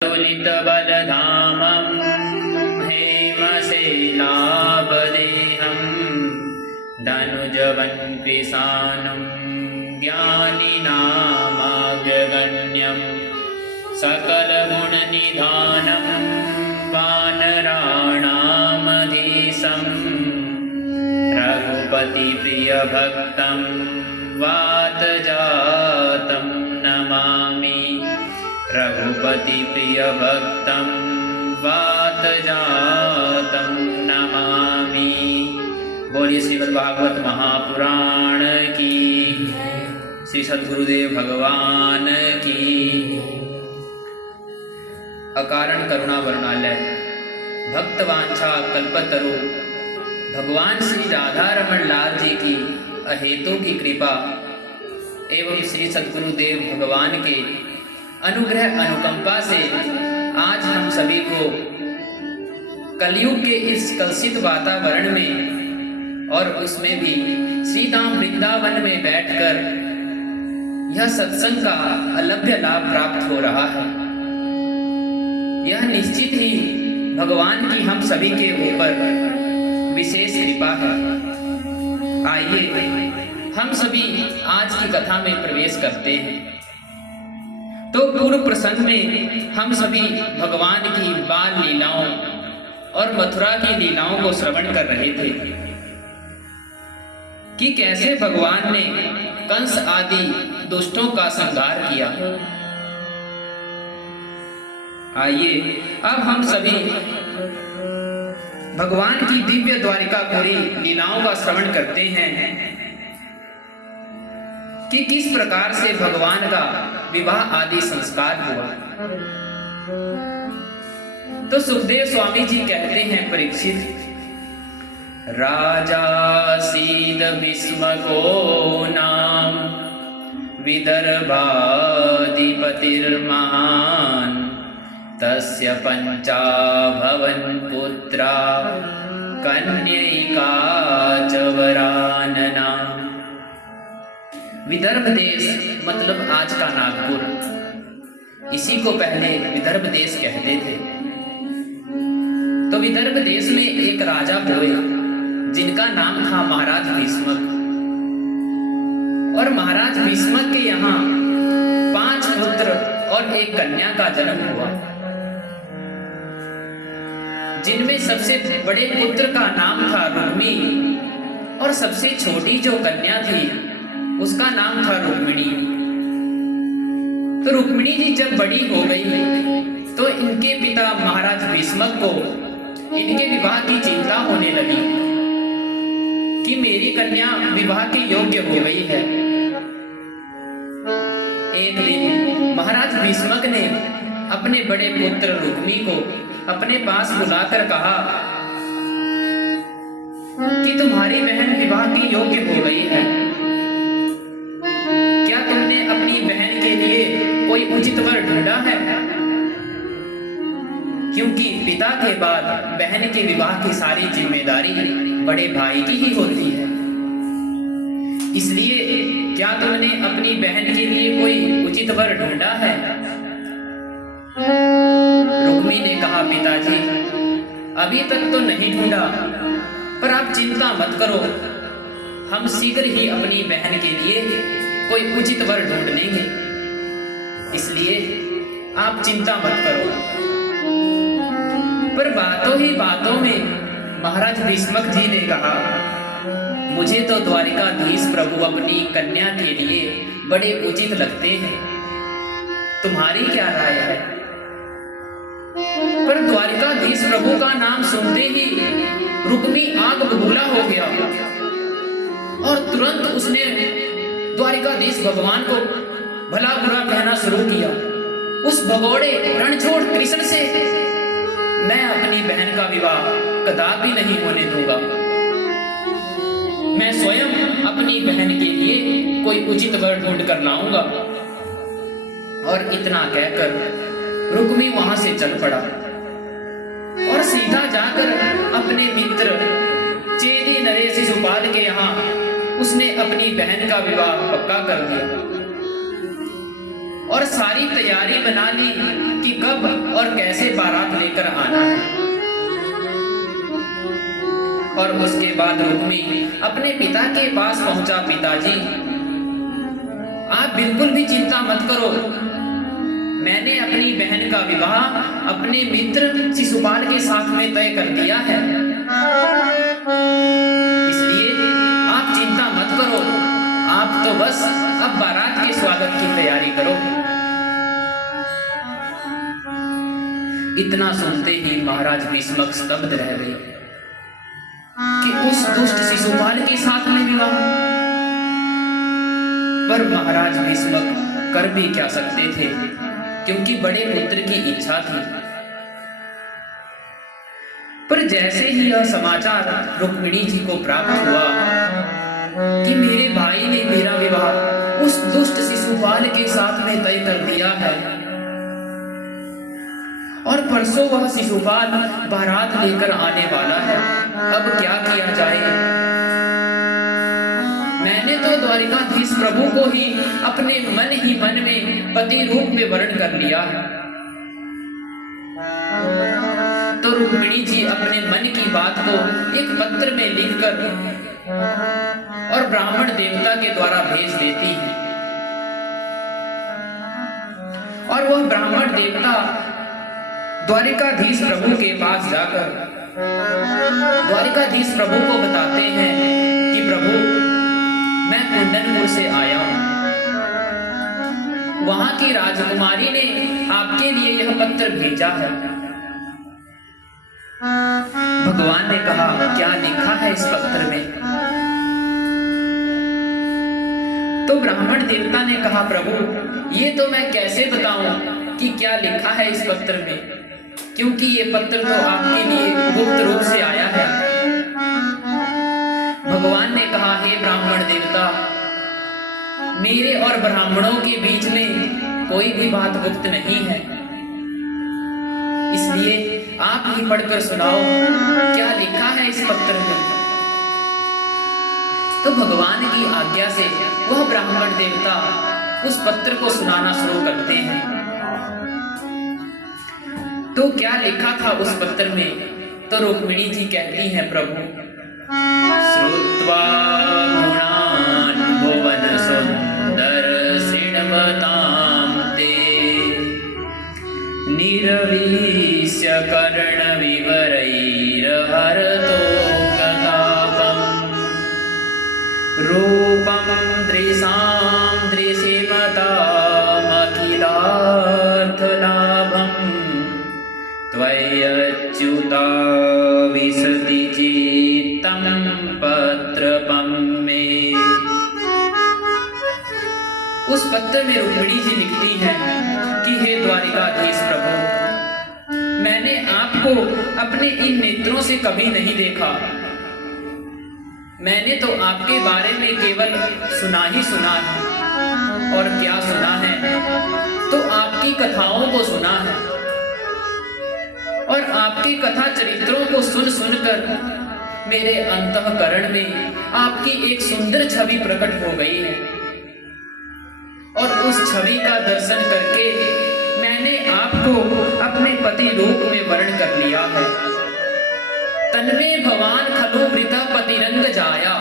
तुलितबलधामं हेमशैलाभदेहं धनुजवन्कृशानं ज्ञानिनामाग्रगण्यं सकलगुणनिधानं वानराणामधीशं रघुपतिप्रियभक्तं वातजातं नमामि। रघुपतिप्रियभक्तं वातजातं नमामि। बोलिए श्रीमद् भागवत महापुराण की, श्री सद्गुरुदेव भगवान की। अकारण करुणा वर्णालय भक्तवांछा कल्पतरु भगवान श्री राधा रमण लाल जी की अहेतु की कृपा एवं श्री सद्गुरुदेव भगवान के अनुग्रह अनुकंपा से आज हम सभी को कलयुग के इस कलुषित वातावरण में और उसमें भी श्री धाम वृंदावन में बैठकर यह सत्संग का अलभ्य लाभ प्राप्त हो रहा है। यह निश्चित ही भगवान की हम सभी के ऊपर विशेष कृपा है। आइए हम सभी आज की कथा में प्रवेश करते हैं। तो पूर्व प्रसंग में हम सभी भगवान की बाल लीलाओं और मथुरा की लीलाओं को श्रवण कर रहे थे कि कैसे भगवान ने कंस आदि दुष्टों का संहार किया। आइए अब हम सभी भगवान की दिव्य द्वारिकापुरी लीलाओं का श्रवण करते हैं कि किस प्रकार से भगवान का विवाह आदि संस्कार हुआ। तो सुखदेव स्वामी जी कहते हैं, परीक्षित, राजा सीद भीष्मको नाम विदर्भाधिपतिर्महान् तस्य पंचाभवन् पुत्रा कन्यैका च वरानना। विदर्भ देश मतलब आज का नागपुर, इसी को पहले विदर्भ देश कहते थे। तो विदर्भ देश में एक राजा हुए जिनका नाम था महाराज भीष्मक। और महाराज भीष्मक के यहाँ 5 पुत्र और एक कन्या का जन्म हुआ, जिनमें सबसे बड़े पुत्र का नाम था रुक्मी और सबसे छोटी जो कन्या थी उसका नाम था रुक्मिणी। तो रुक्मिणी जी जब बड़ी हो गई तो इनके पिता महाराज भीष्मक को इनके विवाह की चिंता होने लगी कि मेरी कन्या विवाह के योग्य हो गई है। एक दिन महाराज भीष्मक ने अपने बड़े पुत्र रुक्मी को अपने पास बुलाकर कहा कि तुम्हारी बहन विवाह की योग्य हो गई है, क्या तुमने अपनी बहन के लिए कोई उचित वर ढूंढा है? क्योंकि पिता के बाद बहन के विवाह की सारी जिम्मेदारी बड़े भाई की ही होती है। इसलिए क्या तुमने अपनी बहन के लिए कोई उचित वर ढूंढा है? रुक्मी ने कहा, पिताजी अभी तक तो नहीं ढूंढा, पर आप चिंता मत करो, हम शीघ्र ही अपनी बहन के लिए कोई उचित वर ढूंढ लेंगे, इसलिए आप चिंता मत करो। पर बातों ही बातों में महाराज भीष्मक जी ने कहा, मुझे तो द्वारिकाधीश प्रभु अपनी कन्या के लिए बड़े उचित लगते हैं, तुम्हारी क्या राय है? पर द्वारिकाधीश प्रभु का नाम सुनते ही रुक्मी आग बबूला हो गया और तुरंत उसने द्वारिकाधीश भगवान को भला बुरा कहना शुरू किया। उस भगोड़े रणछोड़ कृष्ण से मैं अपनी बहन का विवाह कदापि नहीं होने दूंगा, मैं स्वयं अपनी बहन के लिए कोई उचित वर ढूंढ कर लाऊंगा। और इतना कहकर रुक्मी वहां से चल पड़ा और सीधा जाकर अपने मित्र चेदी नरेश शिशुपाल के यहाँ उसने अपनी बहन का विवाह पक्का कर दिया। और सारी तैयारी बना ली कि कब और कैसे बारात लेकर आना है। और उसके बाद रुक्मी अपने पिता के पास पहुंचा। पिताजी, आप बिल्कुल भी चिंता मत करो, मैंने अपनी बहन का विवाह अपने मित्र शिशुपाल के साथ में तय कर दिया है, इसलिए आप चिंता मत करो, आप तो बस अब बारात के स्वागत की तैयारी करो। इतना सुनते ही महाराज भीष्मक स्तब्ध रह गए कि उस दुष्ट शिशुपाल के साथ में विवाह। पर महाराज भीष्मक कर भी क्या सकते थे, क्योंकि बड़े पुत्र की इच्छा थी। पर जैसे ही यह समाचार रुक्मिणी जी को प्राप्त हुआ कि मेरे भाई ने मेरा विवाह उस दुष्ट शिशुपाल के साथ में तय कर दिया है और परसों वह शिशुपाल बारात लेकर आने वाला है, अब क्या किया जाए। मैंने तो द्वारिकाधीश प्रभु को ही अपने मन ही मन में पति रूप में वर्ण कर लिया। तो रुक्मिणी जी अपने मन की बात को एक पत्र में लिखकर और ब्राह्मण देवता के द्वारा भेज देती है। और वह ब्राह्मण देवता द्वारिकाधीश प्रभु के पास जाकर द्वारिकाधीश प्रभु को बताते हैं कि प्रभु, मैं कुंदनपुर से आया हूं, वहां की राजकुमारी ने आपके लिए यह पत्र भेजा है। भगवान ने कहा, क्या लिखा है इस पत्र में? तो ब्राह्मण देवता ने कहा, प्रभु ये तो मैं कैसे बताऊं कि क्या लिखा है इस पत्र में, क्योंकि ये पत्र तो आपके लिए गुप्त रूप से आया है। भगवान ने कहा, हे ब्राह्मण देवता, मेरे और ब्राह्मणों के बीच में कोई भी बात गुप्त नहीं है, इसलिए आप ही पढ़कर सुनाओ क्या लिखा है इस पत्र में। तो भगवान की आज्ञा से वह ब्राह्मण देवता उस पत्र को सुनाना शुरू करते हैं। तो क्या लिखा था उस पत्र में? तो रुक्मिणी जी कहती हैं, प्रभु, श्रुत्वा गुणान् भुवन सुंदर श्रृण्वतां ते निर्वीश्य कर्ण विवरैर्हरतो गतापम् रूपं दृशां दृशिमतामखिलार्थलाभम् त्वय्यच्युता विशति चित्तं पत्रपं मे। उस पत्र में रुक्मिणी जी लिखती हैं कि हे द्वारिकाधीश प्रभु, मैंने आपको अपने इन नेत्रों से कभी नहीं देखा, मैंने तो आपके बारे में केवल सुना ही सुना है। और क्या सुना है? तो आपकी कथाओं को सुना है, और आपकी कथा चरित्रों को सुन सुनकर मेरे अंतःकरण में आपकी एक सुंदर छवि प्रकट हो गई है। और उस छवि का दर्शन करके मैंने आपको अपने पति रूप में वर्ण कर लिया है। तन्मे भवान खलु वृता पतिरंग जाया।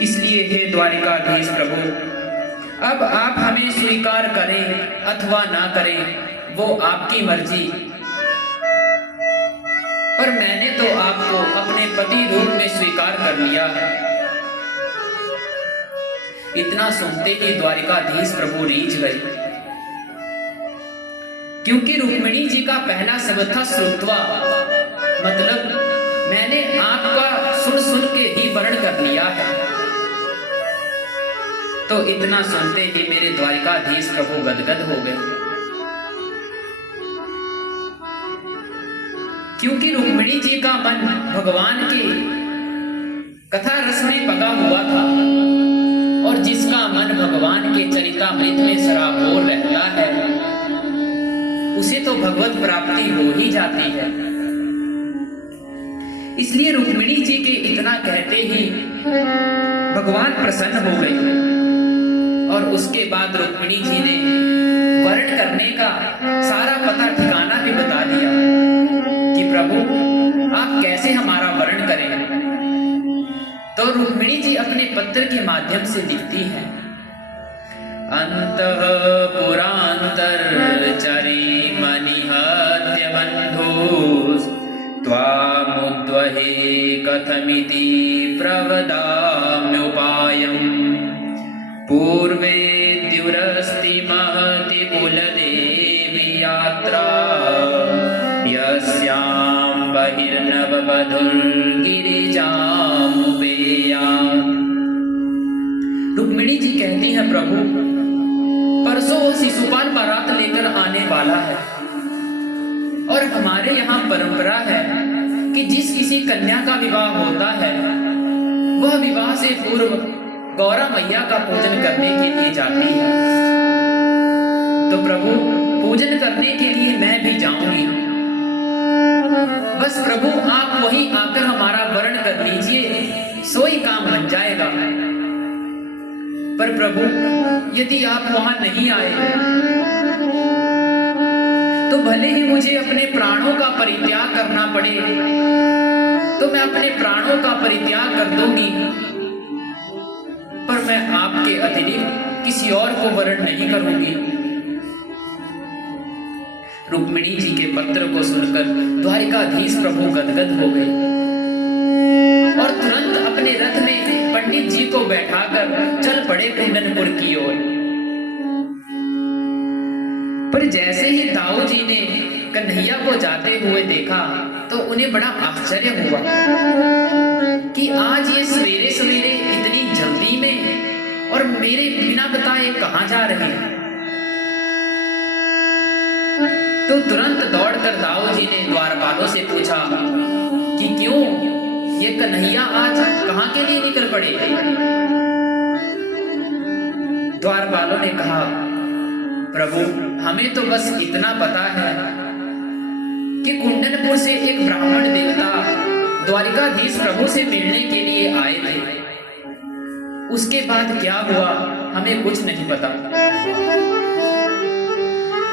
इसलिए हे द्वारिकाधीश प्रभु, अब आप हमें स्वीकार करें अथवा ना करें, वो आपकी मर्जी, पर मैंने तो आपको अपने पति रूप में स्वीकार कर लिया है। इतना सुनते ही द्वारिकाधीश प्रभु रीझ गए, क्योंकि रुक्मिणी जी का पहला शब्द था श्रुत्वा, मतलब मैंने आपका सुन सुन के ही वर्ण कर लिया है। तो इतना सुनते ही मेरे द्वारिकाधीश प्रभु गदगद हो गए, क्योंकि रुक्मिणी जी का मन भगवान के कथा रस में पका हुआ था, और जिसका मन भगवान के चरितामृत में सराबोर रहता है उसे तो भगवत प्राप्ति हो ही जाती है। इसलिए रुक्मिणी जी के इतना कहते ही भगवान प्रसन्न हो गए और उसके बाद रुक्मिणी जी ने वर्ण करने का सारा पता ठिकाना भी बता दिया कि प्रभु आप कैसे हमारा वर्ण करें। तो रुक्मिणी जी अपने पत्र के माध्यम से लिखती हैं, अंतः पुरांतरचरी मनिहत्य बंधुस् त्वामुद्वहे कथमिति प्रवदाम्युपायम् पूर्वे द्युरस्ति महति कुलदेवी यात्रा यस्यां बहिर्नववधुर्गिरिजामुपेयात्। रुक्मिणी जी कहती हैं, प्रभु परसों वो शिशुपाल बारात लेकर आने वाला है और हमारे यहाँ परंपरा है कि जिस किसी कन्या का विवाह होता है वह विवाह से पूर्व गौरा मैया का पूजन करने के लिए जाती है। तो प्रभु पूजन करने के लिए मैं भी जाऊंगी, बस प्रभु आप वहीं आकर हमारा वर्ण कर लीजिए, सोई काम बन जाएगा। पर प्रभु यदि आप वहां नहीं आए तो भले ही मुझे अपने प्राणों का परित्याग करना पड़े, तो मैं अपने प्राणों का परित्याग कर दूंगी, पर मैं आपके अतिरिक्त किसी और को वरण नहीं करूंगी। रुक्मिणी जी के पत्र को सुनकर द्वारिकाधीश प्रभु गदगद हो गए और तुरंत अपने रथ में पंडित जी को बैठाकर चल पड़े कुंडनपुर की ओर। पर जैसे ही ताऊ जी ने कन्हैया को जाते हुए देखा तो उन्हें बड़ा आश्चर्य हुआ कि आज ये सवेरे सवेरे इतनी जल्दी में और मेरे बिना बताए कहां जा रहे हैं। तो तुरंत दौड़कर ताऊ जी ने द्वारपालों से पूछा कि क्यों ये कन्हैया आज कहां के लिए निकल पड़े। द्वारपालों ने कहा, प्रभु हमें तो बस इतना पता है कि कुंडनपुर से एक ब्राह्मण देवता द्वारिकाधीश प्रभु से मिलने के लिए आए थे, उसके बाद क्या हुआ हमें कुछ नहीं पता।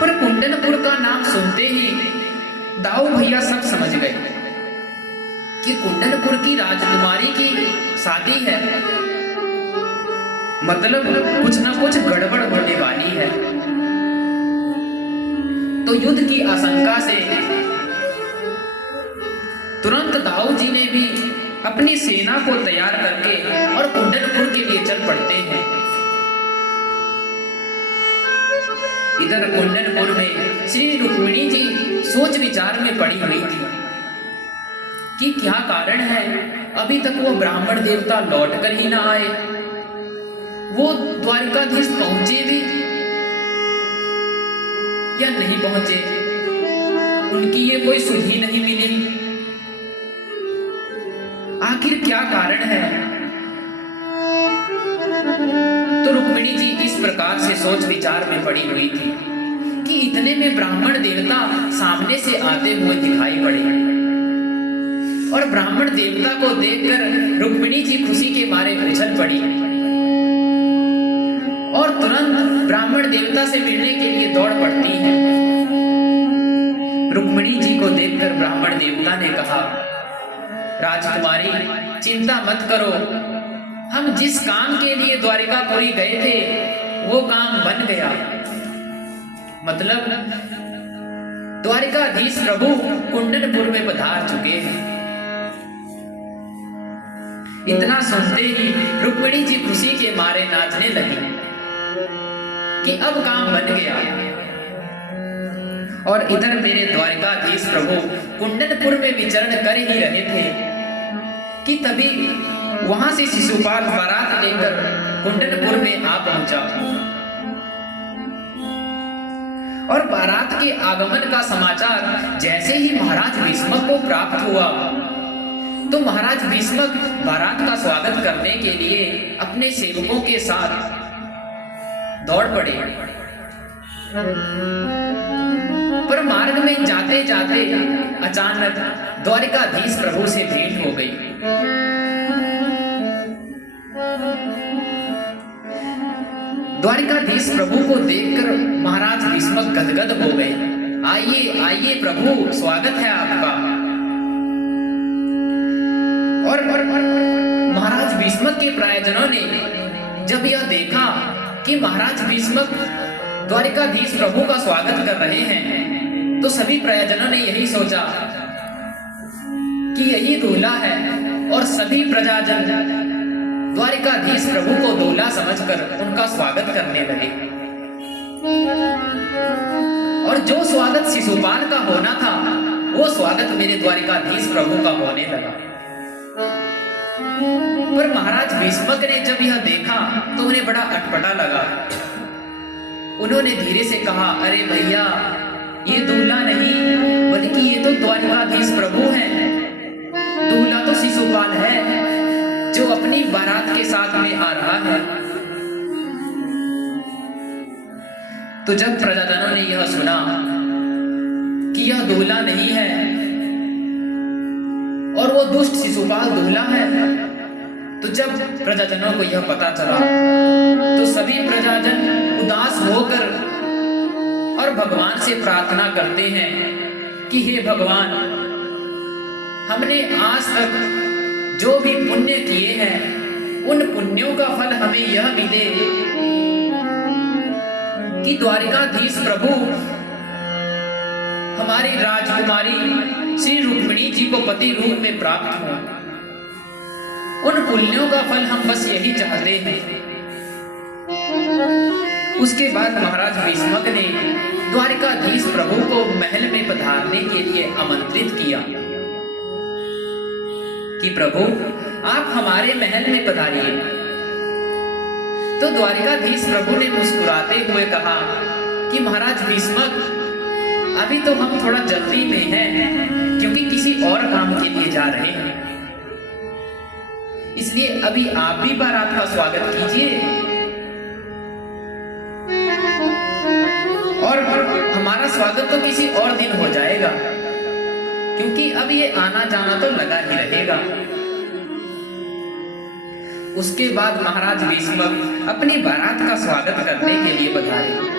पर कुंडनपुर का नाम सुनते ही दाऊ भैया सब समझ गए कि कुंडनपुर की राजकुमारी की शादी है, मतलब कुछ ना कुछ गड़बड़ होने वाली है। तो युद्ध की आशंका से तुरंत दाऊ जी ने भी अपनी सेना को तैयार करके और कुंडनपुर के लिए चल पड़ते हैं। इधर कुंडनपुर में श्री रुक्मिणी जी सोच विचार में पड़ी हुई थी कि क्या कारण है अभी तक वो ब्राह्मण देवता लौट कर ही ना आए, वो द्वारिकाधीश पहुंचे भी या नहीं पहुंचे, उनकी ये कोई सुधि नहीं मिली, आखिर क्या कारण है। तो रुक्मिणी जी इस प्रकार से सोच विचार में पड़ी हुई थी कि इतने में ब्राह्मण देवता सामने से आते हुए दिखाई पड़े और ब्राह्मण देवता को देखकर रुक्मिणी जी खुशी के मारे उछल पड़ी और तुरंत ब्राह्मण देवता से मिलने के लिए दौड़ पड़ती हैं। रुक्मिणी जी को देखकर ब्राह्मण देवता ने कहा, राजकुमारी चिंता मत करो, हम जिस काम के लिए द्वारिकापुरी गए थे वो काम बन गया, मतलब द्वारिकाधीश प्रभु कुंडनपुर में पधार चुके हैं। इतना सुनते ही रुक्मिणी जी खुशी के मारे नाचने लगी कि अब काम बन गया। और इधर मेरे द्वारिकाधीश प्रभु कुंडनपुर में विचरण कर ही रहे थे कि तभी वहां से शिशुपाल बारात लेकर कुंडनपुर में आ पहुंचा और बारात के आगमन का समाचार जैसे ही महाराज भीष्मक को प्राप्त हुआ तो महाराज भीष्मक बारात का स्वागत करने के लिए अपने सेवकों के साथ दौड़ पड़े। पर मार्ग में जाते जाते अचानक द्वारिकाधीश प्रभु से भेंट हो गई। द्वारिकाधीश प्रभु को देखकर महाराज भीष्मक गदगद हो गए। आइए आइए प्रभु, स्वागत है आपका। और महाराज भीष्मक के प्रायजनों ने जब यह देखा कि महाराज भीष्मक द्वारिकाधीश प्रभु का स्वागत कर रहे हैं, तो सभी प्रजाजनों ने यही सोचा कि यही दूल्हा है, और सभी प्रजाजन द्वारिकाधीश प्रभु को दूल्हा समझकर उनका स्वागत करने लगे। और जो स्वागत शिशुपाल का होना था, वो स्वागत मेरे द्वारिकाधीश प्रभु का होने लगा। पर महाराज भीष्मक ने जब यह देखा तो उन्हें बड़ा अटपटा लगा। उन्होंने धीरे से कहा, अरे भैया, ये दूल्हा नहीं बल्कि ये तो द्वारिकाधीश प्रभु हैं। दूल्हा तो शिशुपाल है जो अपनी बारात के साथ में आ रहा है। तो जब प्रजाजनों ने यह सुना कि यह दूल्हा नहीं है और वो दुष्ट शिशुपाल दूल्हा है, तो जब प्रजाजनों को यह पता चला तो सभी प्रजाजन उदास होकर और भगवान से प्रार्थना करते हैं कि हे भगवान, हमने आज तक जो भी पुण्य किए हैं उन पुण्यों का फल हमें यह मिले कि द्वारिकाधीश प्रभु हमारी राजकुमारी श्री रुक्मिणी जी को पति रूप में प्राप्त हो। उन पुण्यों का फल हम बस यही चाहते हैं। उसके बाद महाराज भीष्मक ने द्वारिकाधीश प्रभु को महल में पधारने के लिए आमंत्रित किया कि प्रभु, आप हमारे महल में पधारिए। तो द्वारिकाधीश प्रभु ने मुस्कुराते हुए कहा कि महाराज भीष्मक, अभी तो हम थोड़ा जल्दी में हैं, क्योंकि किसी और काम के लिए जा रहे हैं, इसलिए अभी आप भी बारात का स्वागत कीजिए और हमारा स्वागत तो किसी और दिन हो जाएगा, क्योंकि अब ये आना जाना तो लगा ही रहेगा। उसके बाद महाराज भीष्मक अपनी बारात का स्वागत करने के लिए पधारे।